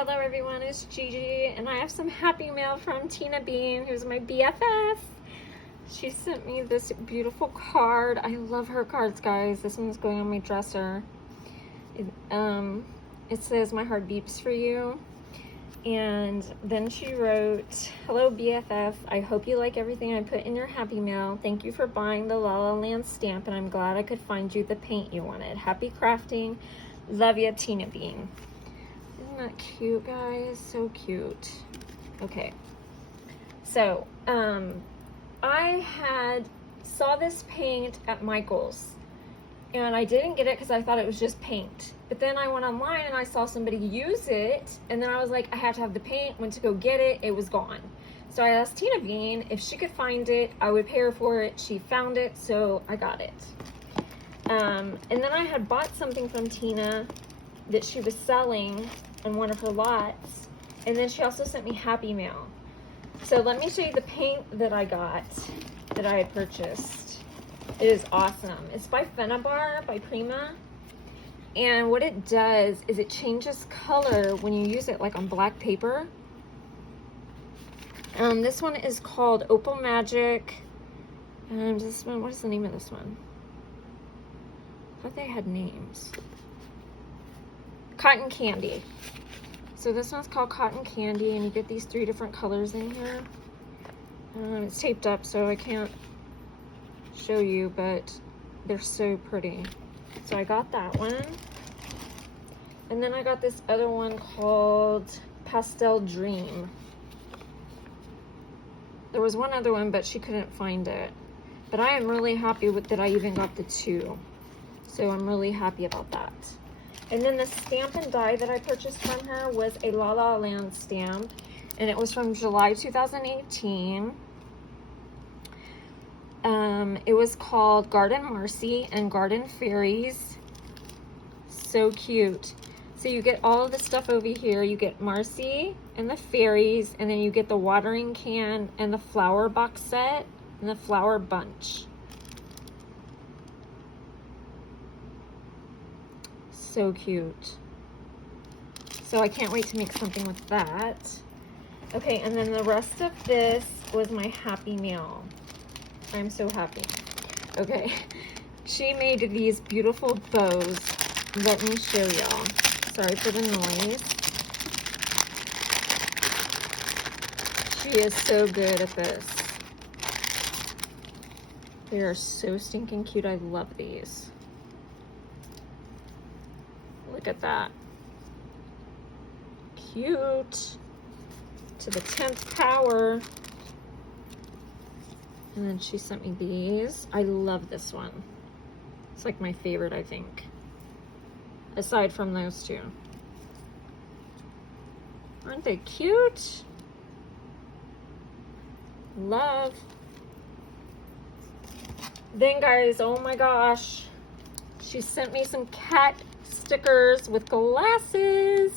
Hello everyone, it's Gigi, and I have some happy mail from Tina Bean, who's my BFF. She sent me this beautiful card. I love her cards, guys. This one's going on my dresser. It says, "My heart beeps for you." And then she wrote, "Hello BFF, I hope you like everything I put in your happy mail. Thank you for buying the La La Land stamp, and I'm glad I could find you the paint you wanted. Happy crafting. Love ya, Tina Bean." Isn't that cute, guys? So cute. Okay. So, I saw this paint at Michael's, and I didn't get it because I thought it was just paint. But then I went online and I saw somebody use it, and then I was like, I have to have the paint. Went to go get it, it was gone. So I asked Tina Bean if she could find it, I would pay her for it. She found it, so I got it. And then I had bought something from Tina that she was selling on one of her lots, and then she also sent me happy mail. So let me show you the paint that I got, that I had purchased. It is awesome. It's by Fenabar, by Prima. And what it does is it changes color when you use it like on black paper. This one is called Opal Magic. This one, what is the name of this one? I thought they had names. Cotton Candy. So this one's called Cotton Candy, and you get these 3 different colors in here. It's taped up, so I can't show you, but they're so pretty. So I got that one. And then I got this other one called Pastel Dream. There was one other one, but she couldn't find it. But I am really happy with that I even got the 2. So I'm really happy about that. And then the stamp and die that I purchased from her was a La La Land stamp, and it was from July 2018. It was called Garden Marcy and Garden Fairies. So cute. So you get all of the stuff over here. You get Marcy and the fairies, and then you get the watering can and the flower box set and the flower bunch. So cute. So I can't wait to make something with that. Okay, and then the rest of this was my happy mail. I'm so happy. Okay, she made these beautiful bows. Let me show y'all. Sorry for the noise. She is so good at this. They are so stinking cute. I love these. Look at that. Cute. To the 10th power. And then she sent me these. I love this one. It's like my favorite, I think. Aside from those 2. Aren't they cute? Love. Then guys, oh my gosh. She sent me some cat stickers with glasses.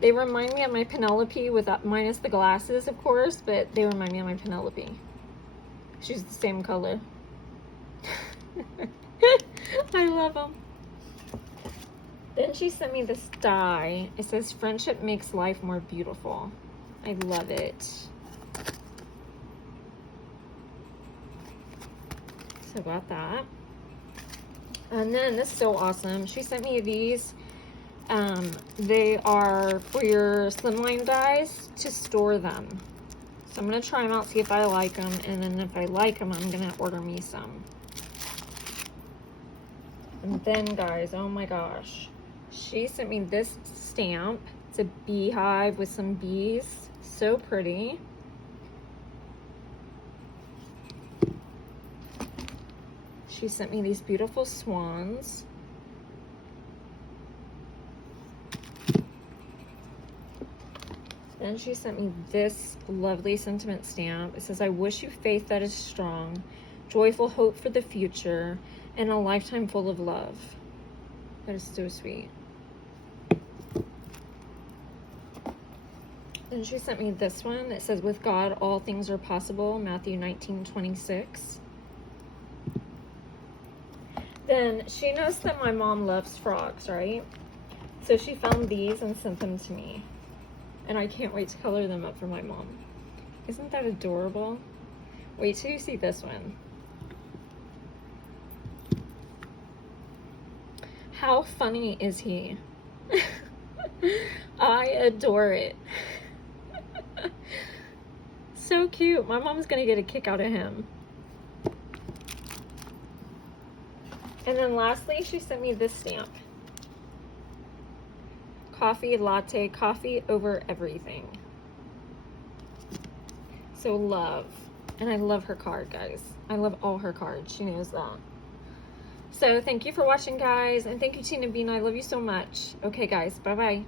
They remind me of my Penelope, minus the glasses, of course, but they remind me of my Penelope. She's the same color. I love them. Then she sent me this die. It says, "Friendship makes life more beautiful." I love it. So got that. And then this is so awesome. She sent me these. They are for your slimline dies to store them. So I'm going to try them out, see if I like them. And then if I like them, I'm going to order me some. And then, guys, oh my gosh. She sent me this stamp. It's a beehive with some bees. So pretty. She sent me these beautiful swans. Then she sent me this lovely sentiment stamp. It says, "I wish you faith that is strong, joyful hope for the future, and a lifetime full of love." That is so sweet. Then she sent me this one that says, "With God, all things are possible," Matthew 19:26. Then she knows that my mom loves frogs, right? So she found these and sent them to me. And I can't wait to color them up for my mom. Isn't that adorable? Wait till you see this one. How funny is he? I adore it. So cute. My mom's gonna get a kick out of him. And then lastly, she sent me this stamp. Coffee latte, coffee over everything. So love. And I love her card, guys. I love all her cards. She knows that. So thank you for watching, guys. And thank you, Tina Bean. I love you so much. Okay, guys. Bye-bye.